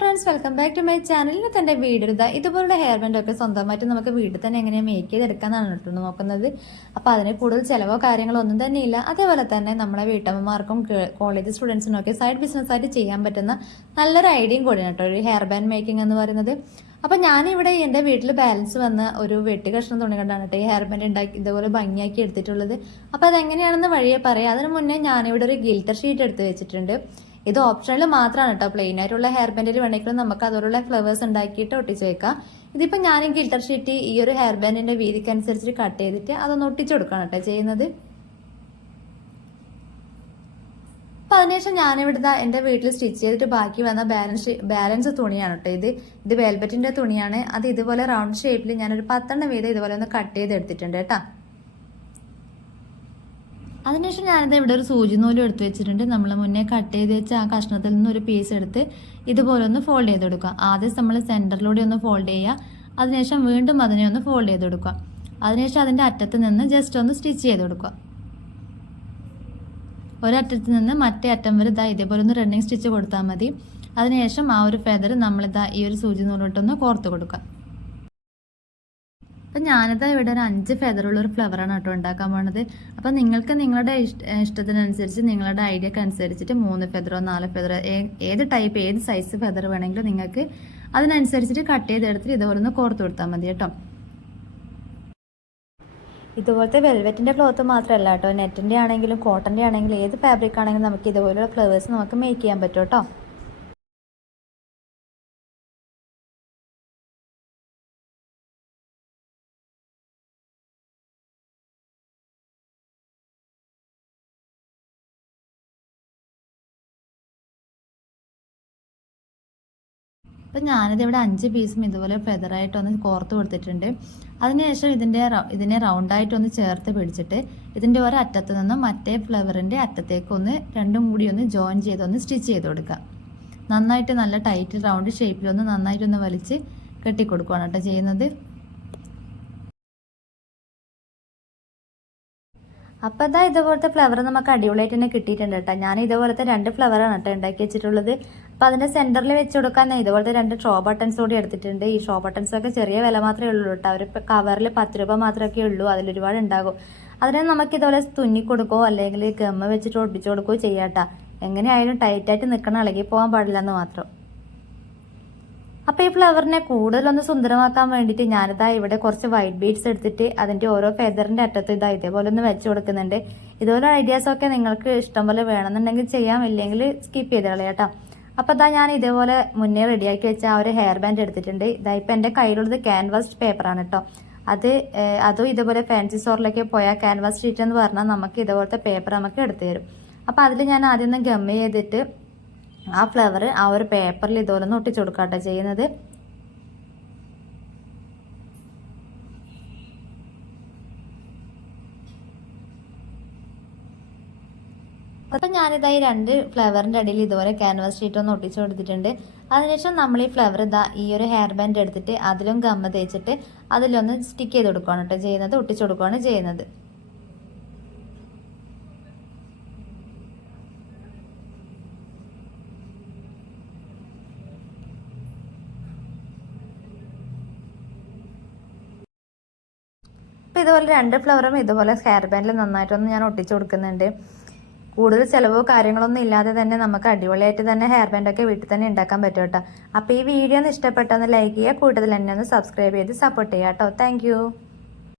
Friends, welcome back to my channel. ഇന്ന് തന്നെ video ഇതുപോലുള്ള ഹെയർ ബാൻഡ് ഒക്കെ സ്വന്തമായിട്ട് നമുക്ക് വീട്ടിൽ തന്നെ എങ്ങനെയാണ് മേക്ക് ചെയ്തെടുക്കാന്നാണ് കേട്ടോ നോക്കുന്നത്. അപ്പോൾ അതിന് കൂടുതൽ ചിലവോ കാര്യങ്ങളോ ഒന്നും തന്നെ ഇല്ല. അതേപോലെ തന്നെ നമ്മളെ വീട്ടമ്മമാർക്കും കോളേജ് സ്റ്റുഡൻസിനും ഒക്കെ സൈഡ് ബിസിനസ് ആയിട്ട് ചെയ്യാൻ പറ്റുന്ന നല്ലൊരു ഐഡിയയും കൂടിയാണ് കേട്ടോ ഈ ഹെയർ ബാൻഡ് മേക്കിംഗ് എന്ന് പറയുന്നത്. അപ്പോൾ ഞാനിവിടെ എൻ്റെ വീട്ടിൽ ബാലൻസ് വന്ന ഒരു വെട്ടി കഷ്ണം തുണി കൊണ്ടാണ് കേട്ടോ ഈ ഹെയർ ബാൻഡ് ഉണ്ടാക്കി ഇതുപോലെ ഭംഗിയാക്കി എടുത്തിട്ടുള്ളത്. അപ്പോൾ അതെങ്ങനെയാണെന്ന് വഴിയെ പറയാം. അതിന് മുന്നേ ഞാനിവിടെ ഒരു ഗിൽറ്റർ ഷീറ്റ് എടുത്ത് വെച്ചിട്ടുണ്ട്. ഇത് ഓപ്ഷനിൽ മാത്രമാണ് കേട്ടോ. പ്ലെയിൻ ആയിട്ടുള്ള ഹെയർ ബാൻഡിൽ വേണമെങ്കിലും നമുക്ക് അതുപോലുള്ള ഫ്ലവേഴ്സ് ഉണ്ടാക്കിയിട്ട് ഒട്ടിച്ച് വെക്കാം. ഇതിപ്പോൾ ഞാൻ ഗിൽറ്റർ ഷീറ്റ് ഈ ഒരു ഹെയർ ബാൻഡിന്റെ വീതിക്ക് അനുസരിച്ച് കട്ട് ചെയ്തിട്ട് അതൊന്ന് ഒട്ടിച്ചു കൊടുക്കണം കേട്ടോ ചെയ്യുന്നത്. അപ്പം അതിനുശേഷം ഞാനിവിടുത്തെ എൻ്റെ വീട്ടിൽ സ്റ്റിച്ച് ചെയ്തിട്ട് ബാക്കി വന്ന ബാലൻസ് തുണിയാണ് കേട്ടോ. ഇത് വെൽവെറ്റിന്റെ തുണിയാണ്. അത് ഇതുപോലെ റൗണ്ട് ഷേപ്പിൽ ഞാനൊരു 10 വീതം ഇതുപോലെ ഒന്ന് കട്ട് ചെയ്ത് എടുത്തിട്ടുണ്ട് കേട്ടോ. അതിനുശേഷം ഞാനിത് ഇവിടെ ഒരു സൂചി നൂലും എടുത്ത് വെച്ചിട്ടുണ്ട്. നമ്മൾ മുന്നേ കട്ട് ചെയ്ത് വെച്ച ആ കഷ്ണത്തിൽ നിന്ന് ഒരു പീസ് എടുത്ത് ഇതുപോലെ ഒന്ന് ഫോൾഡ് ചെയ്ത് കൊടുക്കുക. ആദ്യം നമ്മൾ സെൻറ്ററിലൂടെ ഒന്ന് ഫോൾഡ് ചെയ്യുക. അതിനുശേഷം വീണ്ടും അതിനെ ഒന്ന് ഫോൾഡ് ചെയ്ത് കൊടുക്കുക. അതിനുശേഷം അതിൻ്റെ അറ്റത്ത് നിന്ന് ജസ്റ്റ് ഒന്ന് സ്റ്റിച്ച് ചെയ്ത് കൊടുക്കുക. ഒരറ്റത്ത് നിന്ന് മറ്റേ അറ്റം വരെ ഇതേപോലെ ഒന്ന് റണ്ണിങ് സ്റ്റിച്ച് കൊടുത്താൽ മതി. അതിനുശേഷം ആ ഒരു ഫെദർ നമ്മളിതാ ഈ ഒരു സൂചി നൂലോട്ടൊന്ന് കോർത്ത് കൊടുക്കുക. അപ്പം ഞാനിത് ഇവിടെ ഒരു 5 ഫെദറുള്ള ഒരു ഫ്ലവറാണ് കേട്ടോ ഉണ്ടാക്കാൻ പോണത്. അപ്പം നിങ്ങൾക്ക് നിങ്ങളുടെ ഇഷ്ടത്തിനനുസരിച്ച് നിങ്ങളുടെ ഐഡിയക്ക് അനുസരിച്ചിട്ട് 3 ഫെദറോ 4 ഫെദറോ ഏത് ടൈപ്പ് ഏത് സൈസ് ഫെദർ വേണമെങ്കിലും നിങ്ങൾക്ക് അതിനനുസരിച്ചിട്ട് കട്ട് ചെയ്തെടുത്തിട്ട് ഇതുപോലെ ഒന്ന് കോർത്ത് കൊടുത്താൽ മതി കേട്ടോ. ഇതുപോലത്തെ വെൽവെറ്റിൻ്റെ ക്ലോത്ത് മാത്രമല്ല കേട്ടോ, നെറ്റിൻ്റെ ആണെങ്കിലും കോട്ടൻ്റെ ആണെങ്കിലും ഏത് ഫാബ്രിക് ആണെങ്കിലും നമുക്ക് ഇതുപോലുള്ള ഫ്ലവേഴ്സ് നമുക്ക് മേക്ക് ചെയ്യാൻ പറ്റും കേട്ടോ. അപ്പം ഞാനിതിവിടെ 5 പീസും ഇതുപോലെ ഫെദറായിട്ടൊന്ന് കോർത്ത് കൊടുത്തിട്ടുണ്ട്. അതിനുശേഷം ഇതിനെ റൗണ്ടായിട്ടൊന്ന് ചേർത്ത് പിടിച്ചിട്ട് ഇതിൻ്റെ ഒരറ്റത്ത് നിന്നും മറ്റേ ഫ്ലവറിൻ്റെ അറ്റത്തേക്ക് രണ്ടും കൂടി ഒന്ന് ജോയിൻ ചെയ്തൊന്ന് സ്റ്റിച്ച് ചെയ്ത് കൊടുക്കുക. നന്നായിട്ട് നല്ല ടൈറ്റ് റൗണ്ട് ഷേപ്പിലൊന്ന് നന്നായിട്ടൊന്ന് വലിച്ച് കെട്ടിക്കൊടുക്കുകയാണ് കേട്ടോ ചെയ്യുന്നത്. അപ്പോൾ ഇതുപോലത്തെ ഫ്ലവർ നമുക്ക് അടിപൊളിയായിട്ട് തന്നെ കിട്ടിയിട്ടുണ്ട് കേട്ടോ. ഞാൻ ഇതുപോലത്തെ 2 ഫ്ലവറാണ് കേട്ടോ ഉണ്ടാക്കി വെച്ചിട്ടുള്ളത്. അപ്പോൾ അതിൻ്റെ സെൻറ്ററിൽ വെച്ച് കൊടുക്കാൻ ഇതുപോലത്തെ 2 ഷോ ബട്ടൺസ് കൂടി എടുത്തിട്ടുണ്ട്. ഈ ഷോ ബട്ടൺസൊക്കെ ചെറിയ വില മാത്രമേ ഉള്ളൂ കേട്ടോ. അവർ കവറിൽ 10 രൂപ മാത്രമൊക്കെ ഉള്ളൂ. അതിലൊരുപാട് ഉണ്ടാകും. അതിനെ നമുക്ക് ഇതുപോലെ തുന്നി കൊടുക്കുകയോ അല്ലെങ്കിൽ ഗമ്മ വെച്ചിട്ട് ഒട്ടിച്ചു കൊടുക്കുകയോ ചെയ്യാം കേട്ടോ. എങ്ങനെയായാലും ടൈറ്റായിട്ട് നിൽക്കണം, ഇളകി പോകാൻ പാടില്ലെന്ന് മാത്രം. അപ്പോൾ ഈ ഫ്ലവറിനെ കൂടുതലൊന്ന് സുന്ദരമാക്കാൻ വേണ്ടിയിട്ട് ഞാനിതാ ഇവിടെ കുറച്ച് വൈറ്റ് ബീഡ്സ് എടുത്തിട്ട് അതിൻ്റെ ഓരോ ഫെദറിൻ്റെ അറ്റത്ത് ഇതേപോലെ ഒന്ന് വെച്ച് കൊടുക്കുന്നുണ്ട്. ഇതുപോലെ ഐഡിയാസൊക്കെ നിങ്ങൾക്ക് ഇഷ്ടം പോലെ വേണമെന്നുണ്ടെങ്കിൽ ചെയ്യാം, ഇല്ലെങ്കിൽ സ്കിപ്പ് ചെയ്ത് കളയാം കേട്ടോ. അപ്പോൾ ഞാൻ ഇതേപോലെ മുന്നേ റെഡിയാക്കി വെച്ച ആ ഒരു ഹെയർ ബാൻഡ് എടുത്തിട്ടുണ്ട്. ഇപ്പം എൻ്റെ കയ്യിലുള്ളത് ക്യാൻവാസ് പേപ്പറാണ് കേട്ടോ. അതും ഇതുപോലെ ഫാൻസി സ്റ്റോറിലൊക്കെ പോയാൽ ക്യാൻവാസ് ഷീറ്റ് എന്ന് പറഞ്ഞാൽ നമുക്ക് ഇതുപോലത്തെ പേപ്പർ നമുക്ക് എടുത്തു തരും. അപ്പോൾ അതിൽ ഞാൻ ആദ്യം ഒന്ന് ഗമ്മ ചെയ്തിട്ട് ആ ഫ്ലവർ ആ ഒരു പേപ്പറിൽ ഇതുപോലെ ഒന്ന് ഒട്ടിച്ചു കൊടുക്കാട്ടോ ചെയ്യുന്നത്. അപ്പം ഞാനിതായി 2 ഫ്ലവറിൻ്റെ അടിയിൽ ഇതുപോലെ ക്യാൻവാസ് ഷീറ്റ് ഒന്ന് ഒട്ടിച്ചു കൊടുത്തിട്ടുണ്ട്. അതിനുശേഷം നമ്മൾ ഈ ഫ്ലവർ ഈ ഒരു ഹെയർ ബാൻഡ് എടുത്തിട്ട് അതിലും ഗമ്മ തേച്ചിട്ട് അതിലൊന്ന് സ്റ്റിക്ക് ചെയ്ത് കൊടുക്കുകയാണ് കേട്ടോ ചെയ്യുന്നത്, ഒട്ടിച്ചു കൊടുക്കുകയാണ് ചെയ്യുന്നത്. അപ്പോൾ ഇതുപോലെ 2 ഫ്ലവറും ഇതുപോലെ ഹെയർ ബാൻഡിൽ നന്നായിട്ടൊന്ന് ഞാൻ ഒട്ടിച്ചു കൊടുക്കുന്നുണ്ട്. കൂടുതൽ ചിലവോ കാര്യങ്ങളൊന്നും ഇല്ലാതെ തന്നെ നമുക്ക് അടിപൊളിയായിട്ട് തന്നെ ഹെയർ ബാൻഡൊക്കെ വീട്ടിൽ തന്നെ ഉണ്ടാക്കാൻ പറ്റും കേട്ടോ. അപ്പോൾ ഈ വീഡിയോ ഒന്ന് ഇഷ്ടപ്പെട്ടൊന്ന് ലൈക്ക് ചെയ്യുക, കൂടുതൽ എന്നെ ഒന്ന് സബ്സ്ക്രൈബ് ചെയ്ത് സപ്പോർട്ട് ചെയ്യുക കേട്ടോ. താങ്ക്